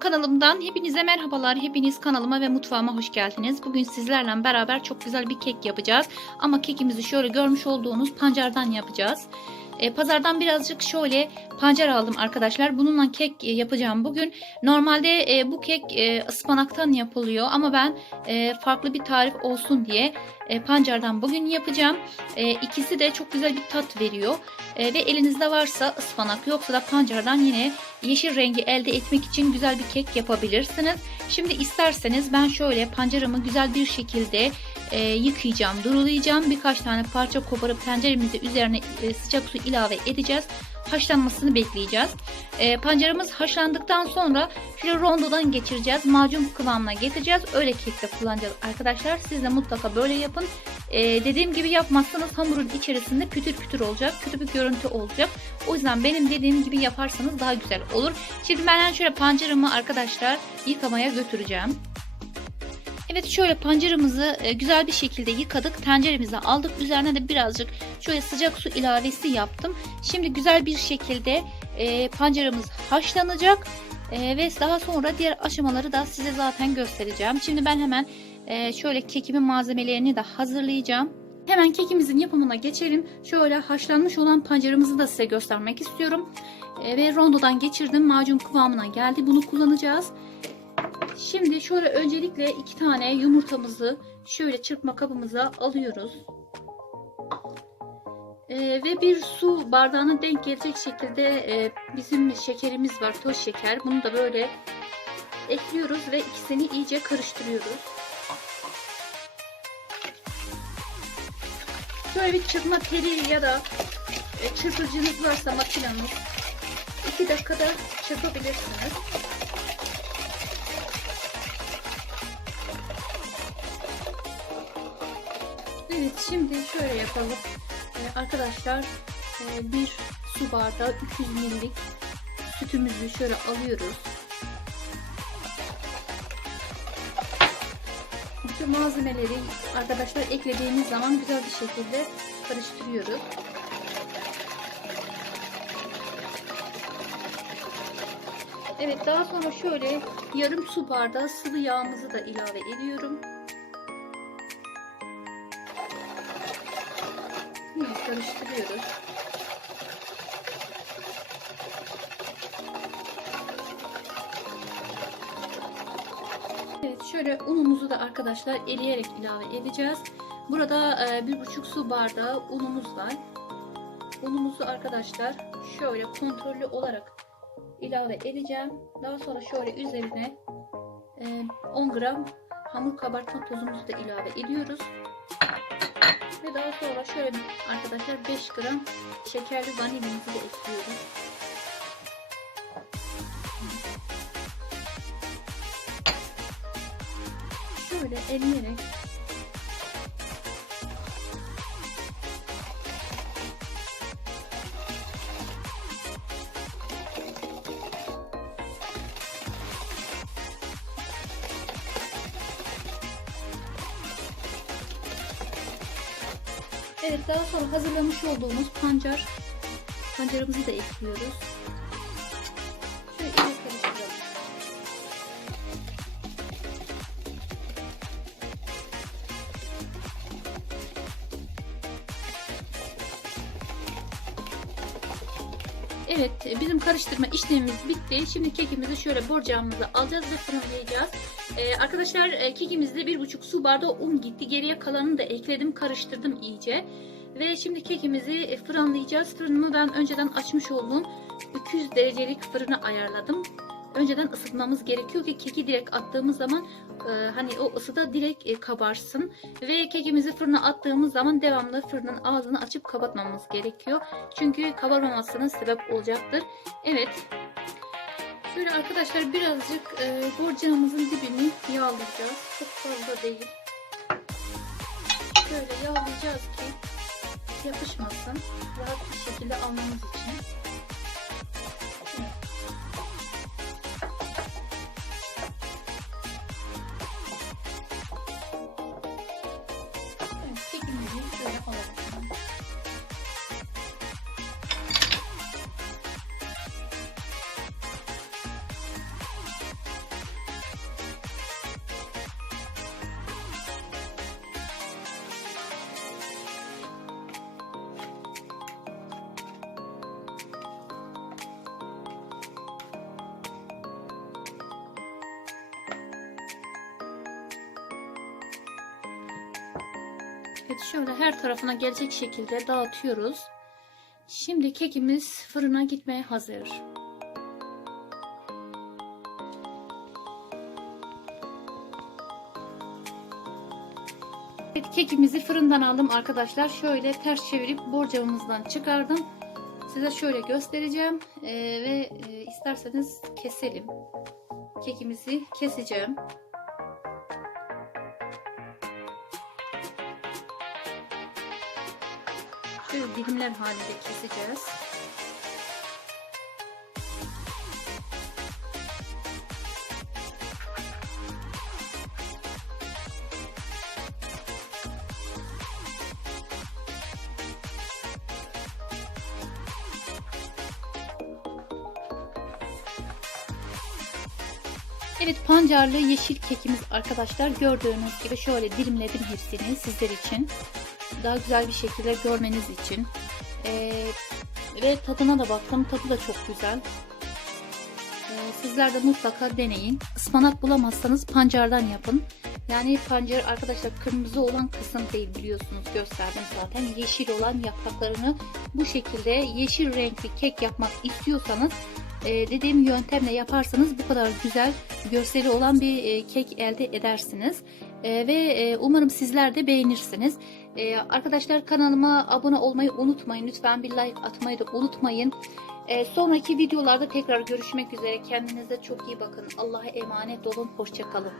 Kanalımdan hepinize merhabalar. Hepiniz kanalıma ve mutfağıma hoş geldiniz. Bugün sizlerle beraber çok güzel bir kek yapacağız. Ama kekimizi şöyle görmüş olduğunuz pancardan yapacağız. E, pazardan birazcık şöyle pancar aldım arkadaşlar. Bununla kek e, yapacağım bugün. Normalde e, bu kek e, ıspanaktan yapılıyor ama ben farklı bir tarif olsun diye pancardan bugün yapacağım. İkisi de çok güzel bir tat veriyor. Ve elinizde varsa ıspanak yoksa da pancardan yine yeşil rengi elde etmek için güzel bir kek yapabilirsiniz. Şimdi isterseniz ben şöyle pancarımı güzel bir şekilde e, yıkayacağım, durulayacağım. Birkaç tane parça koparıp tenceremizi üzerine e, sıcak su ilave edeceğiz. Haşlanmasını bekleyeceğiz. E, pancarımız haşlandıktan sonra şöyle rondodan geçireceğiz. Macun kıvamına getireceğiz. Öyle kekte kullanacağız arkadaşlar. Siz de mutlaka böyle yapın. E, dediğim gibi yapmazsanız hamurun içerisinde pütür pütür olacak. Kötü bir görüntü olacak. O yüzden benim dediğim gibi yaparsanız daha güzel olur. Şimdi ben şöyle pancarımı arkadaşlar yıkamaya götüreceğim. Evet şöyle pancarımızı e, güzel bir şekilde yıkadık. Tenceremize aldık. Üzerine de birazcık şöyle sıcak su ilavesi yaptım. Şimdi güzel bir şekilde e, pancarımız haşlanacak. E, ve daha sonra diğer aşamaları da size zaten göstereceğim. Şimdi ben hemen şöyle kekimin malzemelerini de hazırlayacağım. Hemen kekimizin yapımına geçelim. Şöyle haşlanmış olan pancarımızı da size göstermek istiyorum. Ve rondodan geçirdim. Macun kıvamına geldi. Bunu kullanacağız. Şimdi şöyle öncelikle iki tane yumurtamızı şöyle çırpma kabımıza alıyoruz. Ee, ve bir su bardağına denk gelecek şekilde e, bizim şekerimiz var, toz şeker. Bunu da böyle ekliyoruz ve ikisini iyice karıştırıyoruz. Şöyle bir çırpma teli ya da e, çırpıcınız varsa makineniz 2 dakikada çırpabilirsiniz. Şimdi şöyle yapalım. Ee, arkadaşlar e, bir su bardağı 300 ml'lik sütümüzü şöyle alıyoruz. Bütün malzemeleri arkadaşlar eklediğimiz zaman güzel bir şekilde karıştırıyoruz. Evet daha sonra şöyle yarım su bardağı sıvı yağımızı da ilave ediyorum. Karıştırıyoruz. Evet şöyle unumuzu da arkadaşlar eleyerek ilave edeceğiz. Burada e, bir buçuk su bardağı unumuz var. Unumuzu arkadaşlar şöyle kontrollü olarak ilave edeceğim. Daha sonra şöyle üzerine e, 10 gram hamur kabartma tozumuzu da ilave ediyoruz. Ve daha sonra şöyle arkadaşlar 5 gram şekerli vanilyamızı da ekliyoruz. Şöyle eleyerek Evet daha sonra hazırlamış olduğumuz pancar pancarımızı da ekliyoruz. Şöyle karıştıralım. Evet bizim karıştırma işlemimiz bitti. Şimdi kekimizi şöyle borcamımıza alacağız ve fırınlayacağız. Ee, arkadaşlar e, kekimizde bir buçuk su bardağı un gitti. Geriye kalanını da ekledim karıştırdım iyice. Ve şimdi kekimizi e, fırınlayacağız. Fırınımı ben önceden açmış olduğum 200 derecelik fırını ayarladım. Önceden ısıtmamız gerekiyor ki keki direkt attığımız zaman e, hani o ısıda direkt e, kabarsın. Ve kekimizi fırına attığımız zaman devamlı fırının ağzını açıp kapatmamız gerekiyor. Çünkü kabarmamasına sebep olacaktır. Evet. Şöyle arkadaşlar birazcık e, borcamımızın dibini yağlayacağız. Çok fazla değil. Şöyle yağlayacağız ki yapışmasın. Rahat bir şekilde almamız için. Evet şöyle her tarafına gelecek şekilde dağıtıyoruz. Şimdi kekimiz fırına gitmeye hazır. Evet kekimizi fırından aldım arkadaşlar. Şöyle ters çevirip borcamımızdan çıkardım. Size şöyle göstereceğim Ee, ve e, isterseniz keselim. Kekimizi keseceğim. Şöyle dilimler halinde keseceğiz. Evet pancarlı yeşil kekimiz arkadaşlar gördüğünüz gibi şöyle dilimledim hepsini sizler için. Daha güzel bir şekilde görmeniz için. Ee, ve tadına da baktım. Tadı da çok güzel. Ee, sizler de mutlaka deneyin. Ispanak bulamazsanız pancardan yapın. Yani pancar arkadaşlar kırmızı olan kısım değil biliyorsunuz gösterdim zaten. Yeşil olan yapraklarını bu şekilde yeşil renkli kek yapmak istiyorsanız e, dediğim yöntemle yaparsanız bu kadar güzel görseli olan bir e, kek elde edersiniz. E, ve e, umarım sizler de beğenirsiniz. E, arkadaşlar kanalıma abone olmayı unutmayın. Lütfen bir like atmayı da unutmayın. E, sonraki videolarda tekrar görüşmek üzere. Kendinize çok iyi bakın. Allah'a emanet olun. Hoşçakalın.